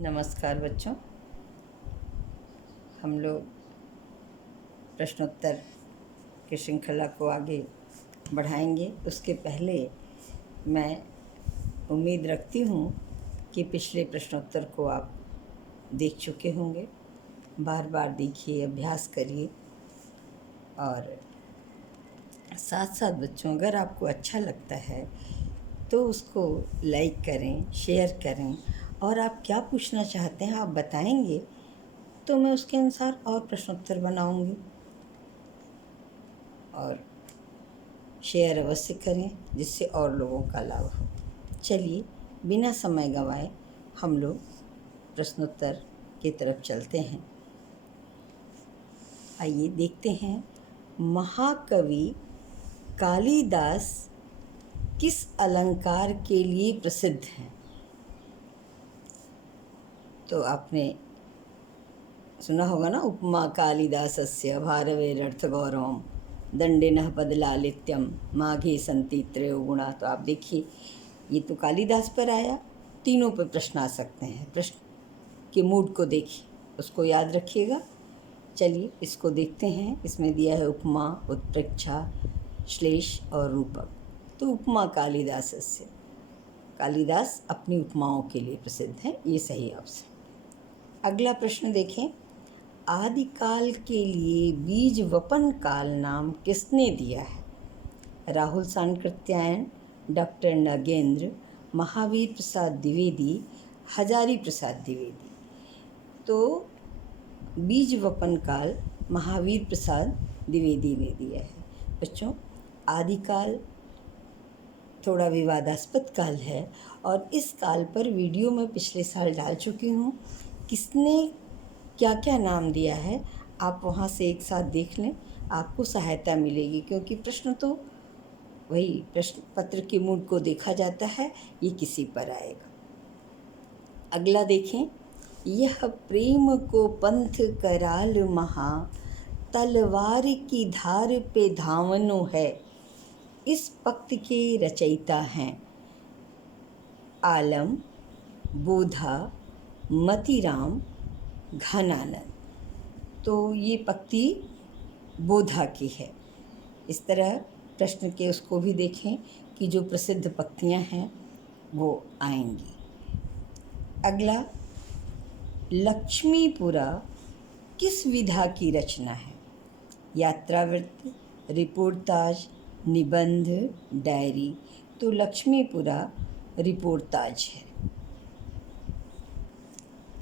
नमस्कार बच्चों। हम लोग प्रश्नोत्तर की श्रृंखला को आगे बढ़ाएंगे। उसके पहले मैं उम्मीद रखती हूँ कि पिछले प्रश्नोत्तर को आप देख चुके होंगे। बार बार देखिए, अभ्यास करिए और साथ साथ बच्चों, अगर आपको अच्छा लगता है तो उसको लाइक करें, शेयर करें और आप क्या पूछना चाहते हैं आप बताएंगे तो मैं उसके अनुसार और प्रश्नोत्तर बनाऊंगी। और शेयर अवश्य करें जिससे और लोगों का लाभ हो। चलिए बिना समय गंवाए हम लोग प्रश्नोत्तर की तरफ चलते हैं। आइए देखते हैं, महाकवि कालिदास किस अलंकार के लिए प्रसिद्ध हैं? तो आपने सुना होगा ना, उपमा कालिदासस्य भारवेरर्थगौरवम् दंडिनः पदलालित्यम माघे संति त्रयोगुणा। तो आप देखिए, ये तो कालिदास पर आया। तीनों पर प्रश्न आ सकते हैं। प्रश्न के मूड को देखिए, उसको याद रखिएगा। चलिए इसको देखते हैं। इसमें दिया है उपमा, उत्प्रेक्षा, श्लेष और रूपक। तो उपमा कालिदासस्य, कालिदास अपनी उपमाओं के लिए प्रसिद्ध हैं। ये सही ऑप्शन। अगला प्रश्न देखें, आदिकाल के लिए बीज वपन काल नाम किसने दिया है? राहुल सांकृत्यायन, डॉक्टर नगेंद्र, महावीर प्रसाद द्विवेदी, हजारी प्रसाद द्विवेदी। तो बीज वपन काल महावीर प्रसाद द्विवेदी ने दिया है। बच्चों, आदिकाल थोड़ा विवादास्पद काल है और इस काल पर वीडियो में पिछले साल डाल चुकी हूँ। किसने क्या क्या नाम दिया है आप वहाँ से एक साथ देख लें, आपको सहायता मिलेगी। क्योंकि प्रश्न तो वही प्रश्न पत्र के मूड को देखा जाता है, ये किसी पर आएगा। अगला देखें, यह प्रेम को पंथ कराल महा तलवार की धार पे धावनो है, इस पक्त के रचयिता हैं आलम, बोधा, मतीराम, घनानंद। तो ये पंक्ति बोधा की है। इस तरह प्रश्न के उसको भी देखें कि जो प्रसिद्ध पंक्तियाँ हैं वो आएंगी। अगला, लक्ष्मीपुरा किस विधा की रचना है? यात्रावृत्त, रिपोर्टाज, निबंध, डायरी। तो लक्ष्मीपुरा रिपोर्टाज है।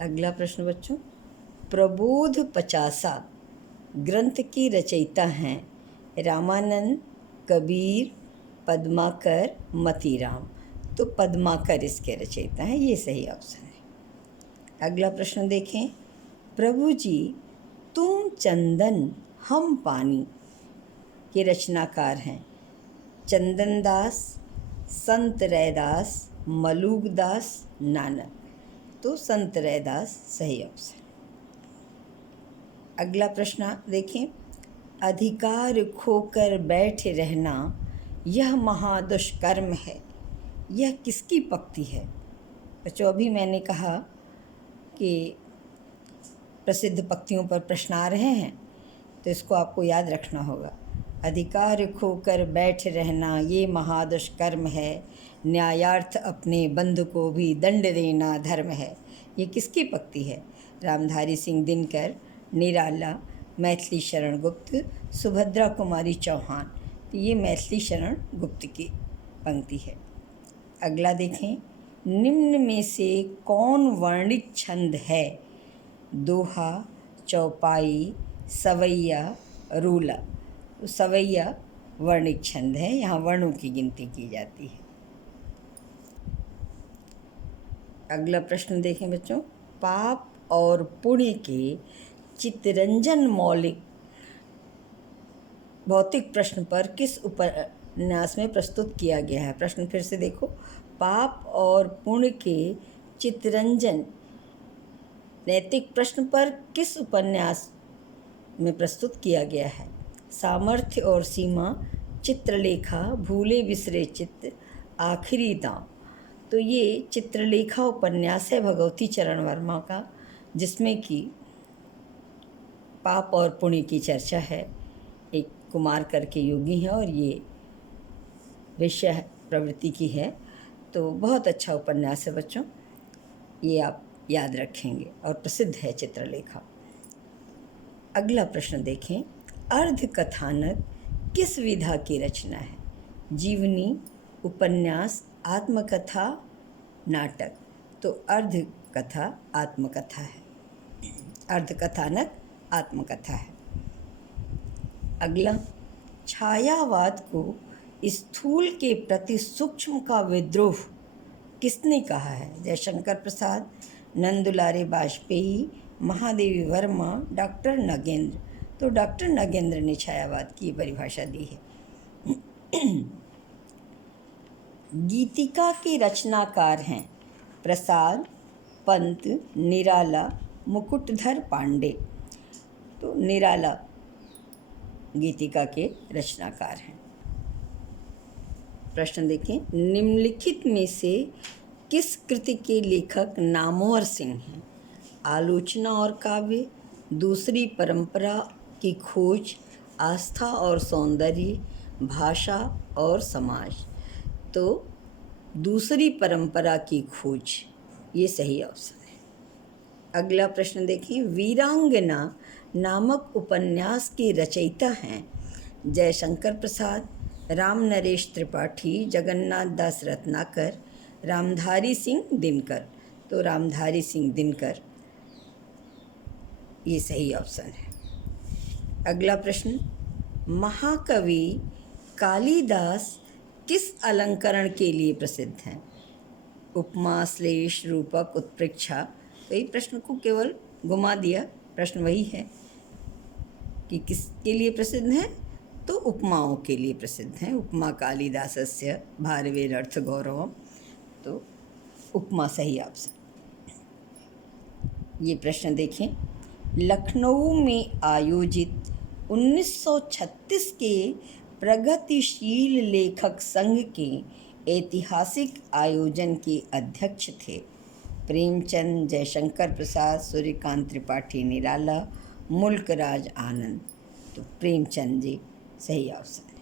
अगला प्रश्न बच्चों, प्रबोध पचासा ग्रंथ के रचयिता हैं रामानंद, कबीर, पद्माकर, मतीराम। तो पद्माकर इसके रचयिता हैं। ये सही ऑप्शन है। अगला प्रश्न देखें, प्रभु जी तुम चंदन हम पानी के रचनाकार हैं चंदनदास, संत रैदास, मलूकदास, नानक। तो संत रैदास सही ऑप्शन। अगला प्रश्न देखें, अधिकार खोकर बैठे रहना यह महादुष्कर्म है, यह किसकी पंक्ति है? बच्चों, अभी मैंने कहा कि प्रसिद्ध पंक्तियों पर प्रश्न आ रहे हैं, तो इसको आपको याद रखना होगा। अधिकार खोकर बैठ रहना ये महादुष्कर्म है, न्यायार्थ अपने बंधु को भी दंड देना धर्म है। ये किसकी पंक्ति है? रामधारी सिंह दिनकर, निराला, मैथिली शरण गुप्त, सुभद्रा कुमारी चौहान। तो ये मैथिली शरण गुप्त की पंक्ति है। अगला देखें, निम्न में से कौन वर्णिक छंद है? दोहा, चौपाई, सवैया, रूला। तो सवैया वर्णिक छंद है, यहाँ वर्णों की गिनती की जाती है। अगला प्रश्न देखें बच्चों, पाप और पुण्य के चित्तरंजन मौलिक भौतिक प्रश्न पर किस उपन्यास में प्रस्तुत किया गया है? प्रश्न फिर से देखो, पाप और पुण्य के चित्तरंजन नैतिक प्रश्न पर किस उपन्यास में प्रस्तुत किया गया है? सामर्थ्य और सीमा, चित्रलेखा, भूले बिसरे चित्त, आखिरी दांव। तो ये चित्रलेखा उपन्यास है भगवती चरण वर्मा का, जिसमें कि पाप और पुण्य की चर्चा है। एक कुमार करके योगी हैं और ये वेश्या प्रवृत्ति की है। तो बहुत अच्छा उपन्यास है बच्चों, ये आप याद रखेंगे और प्रसिद्ध है चित्रलेखा। अगला प्रश्न देखें, अर्ध कथानक किस विधा की रचना है? जीवनी, उपन्यास, आत्मकथा, नाटक। तो अर्ध कथा आत्मकथा है, अर्ध कथानक आत्मकथा है। अगला, छायावाद को स्थूल के प्रति सूक्ष्म का विद्रोह किसने कहा है? जयशंकर प्रसाद, नंदुलारे वाजपेयी, महादेवी वर्मा, डॉक्टर नगेंद्र। तो डॉक्टर नगेंद्र ने छायावाद की परिभाषा दी है। गीतिका के रचनाकार हैं प्रसाद, पंत, निराला, मुकुटधर पांडे। तो निराला गीतिका के रचनाकार हैं। प्रश्न देखें, निम्नलिखित में से किस कृति के लेखक नामवर सिंह हैं? आलोचना और काव्य, दूसरी परंपरा की खोज, आस्था और सौंदर्य, भाषा और समाज। तो दूसरी परंपरा की खोज, ये सही ऑप्शन है। अगला प्रश्न देखें, वीरांगना नामक उपन्यास के रचयिता हैं जयशंकर प्रसाद, राम नरेश त्रिपाठी, जगन्नाथ दास रत्नाकर, रामधारी सिंह दिनकर। तो रामधारी सिंह दिनकर ये सही ऑप्शन है। अगला प्रश्न, महाकवि कालिदास किस अलंकरण के लिए प्रसिद्ध हैं? उपमा, श्लेष, रूपक, उत्प्रेक्षा। तो ये प्रश्न को केवल घुमा दिया, प्रश्न वही है कि किसके लिए प्रसिद्ध हैं? तो उपमाओं के लिए प्रसिद्ध हैं। उपमा कालिदासस्य भारवेरर्थ गौरवम। तो उपमा सही ऑप्शन। ये प्रश्न देखें, लखनऊ में आयोजित 1936 के प्रगतिशील लेखक संघ के ऐतिहासिक आयोजन के अध्यक्ष थे प्रेमचंद, जयशंकर प्रसाद, सूर्यकांत त्रिपाठी निराला, मुल्कराज आनंद। तो प्रेमचंद जी सही ऑप्शन है।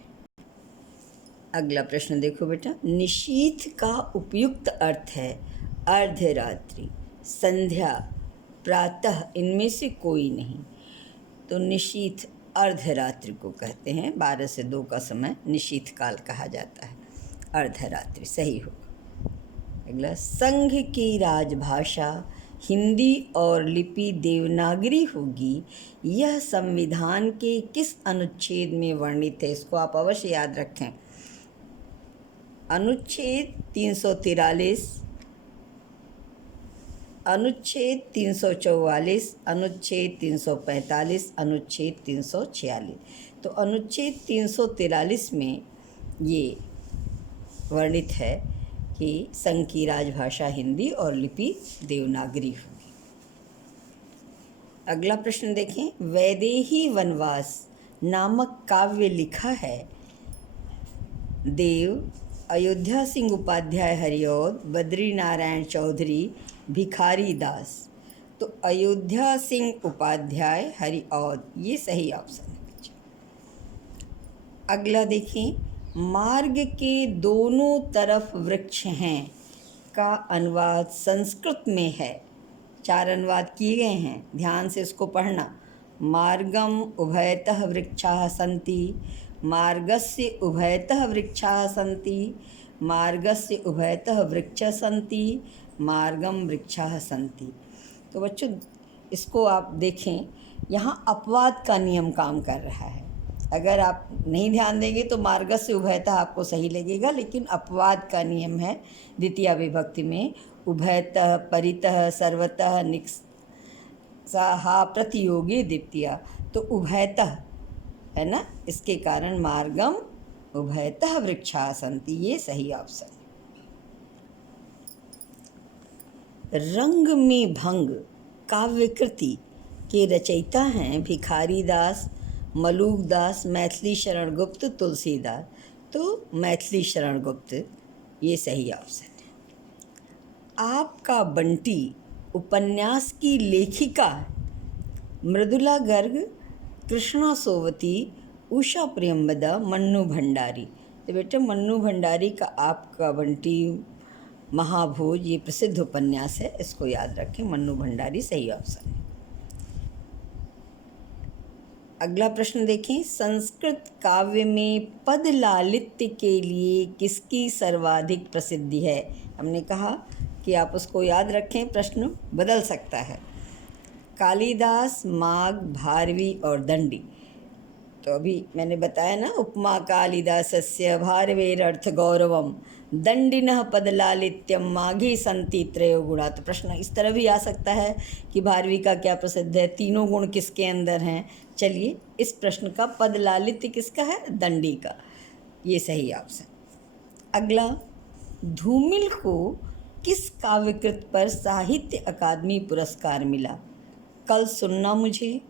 अगला प्रश्न देखो बेटा, निशीथ का उपयुक्त अर्थ है अर्धरात्रि, संध्या, प्रातः, इनमें से कोई नहीं। तो निशीथ अर्धरात्रि को कहते हैं, 12 से 2 का समय निशीथ काल कहा जाता है, अर्धरात्रि सही होगा। अगला, संघ की राजभाषा हिंदी और लिपि देवनागरी होगी, यह संविधान के किस अनुच्छेद में वर्णित है? इसको आप अवश्य याद रखें। अनुच्छेद 343, अनुच्छेद 344, अनुच्छेद 345, अनुच्छेद 346। तो अनुच्छेद 343 में ये वर्णित है कि संघ की राजभाषा हिंदी और लिपि देवनागरी होगी। अगला प्रश्न देखें, वैदेही वनवास नामक काव्य लिखा है देव अयोध्या सिंह उपाध्याय हरिऔध, बद्री नारायण चौधरी, भिखारी दास। तो अयोध्या सिंह उपाध्याय हरिऔध ये सही ऑप्शन है बच्चों। अगला देखें, मार्ग के दोनों तरफ वृक्ष हैं का अनुवाद संस्कृत में है। 4 अनुवाद किए गए हैं, ध्यान से इसको पढ़ना। मार्गम उभयतः वृक्षाः सन्ति, मार्गस्य उभयतः वृक्षाः सन्ति, मार्गस्य उभयतः वृक्षाः सन्ति, मार्गम वृक्षाः सन्ति। तो बच्चों इसको आप देखें, यहाँ अपवाद का नियम काम कर रहा है। अगर आप नहीं ध्यान देंगे तो मार्गस्य उभयतः आपको सही लगेगा, लेकिन अपवाद का नियम है द्वितीया विभक्ति में, उभयतः, परितः, सर्वतः, निक्साहा, प्रतियोगी द्वितीया। तो उभयतः है ना, इसके कारण मार्गम उभयतः वृक्षाः सन्ति ये सही ऑप्शन है। रंग में भंग काव्यकृति के रचयिता हैं भिखारी दास, मलूक दास, मैथिली शरण गुप्त, तुलसीदास। तो मैथिली शरण गुप्त ये सही ऑप्शन है। आपका बंटी उपन्यास की लेखिका मृदुला गर्ग, कृष्णा सोवती, उषा प्रियंबदा, मन्नू भंडारी। तो बेटा मन्नू भंडारी का आपका बंटी महाभोज ये प्रसिद्ध उपन्यास है, इसको याद रखें। मन्नू भंडारी सही ऑप्शन है। अगला प्रश्न देखें, संस्कृत काव्य में पद लालित्य के लिए किसकी सर्वाधिक प्रसिद्धि है? हमने कहा कि आप उसको याद रखें, प्रश्न बदल सकता है। कालिदास, माघ, भारवी और दंडी। तो अभी मैंने बताया ना, उपमा कालिदासस्य भारवेरर्थ गौरवम दंडिनः पदलालित्यम माघी संति त्रयो गुणा। तो प्रश्न इस तरह भी आ सकता है कि भारवी का क्या प्रसिद्ध है, तीनों गुण किसके अंदर हैं। चलिए, इस प्रश्न का पदलालित्य किसका है? दंडी का, ये सही ऑप्शन। अगला, धूमिल को किस काव्यकृत पर साहित्य अकादमी पुरस्कार मिला? कल सुनना मुझे,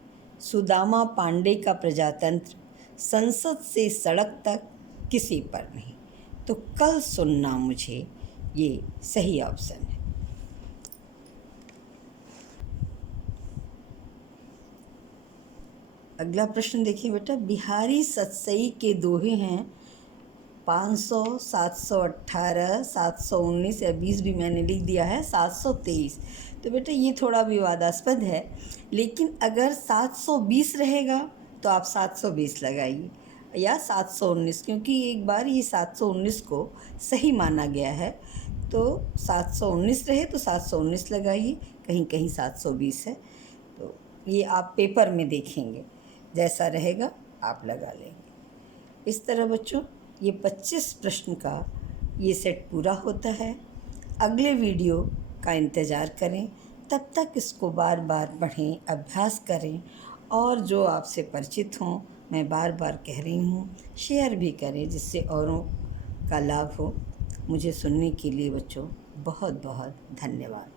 सुदामा पांडे का प्रजातंत्र, संसद से सड़क तक, किसी पर नहीं। तो कल सुनना मुझे ये सही ऑप्शन है। अगला प्रश्न देखिए बेटा, बिहारी सतसई के दोहे हैं 500, 718, 719 या 20 भी मैंने लिख दिया है 723। तो बेटा ये थोड़ा विवादास्पद है, लेकिन अगर 720 रहेगा तो आप 720 लगाइए, या 719, क्योंकि एक बार ये 719 को सही माना गया है। तो 719 रहे तो 719 लगाइए, कहीं कहीं 720 है। तो ये आप पेपर में देखेंगे, जैसा रहेगा आप लगा लेंगे। इस तरह बच्चों ये 25 प्रश्न का ये सेट पूरा होता है। अगले वीडियो का इंतज़ार करें, तब तक इसको बार बार पढ़ें, अभ्यास करें, और जो आपसे परिचित हों, मैं बार बार कह रही हूँ, शेयर भी करें जिससे औरों का लाभ हो। मुझे सुनने के लिए बच्चों बहुत बहुत धन्यवाद।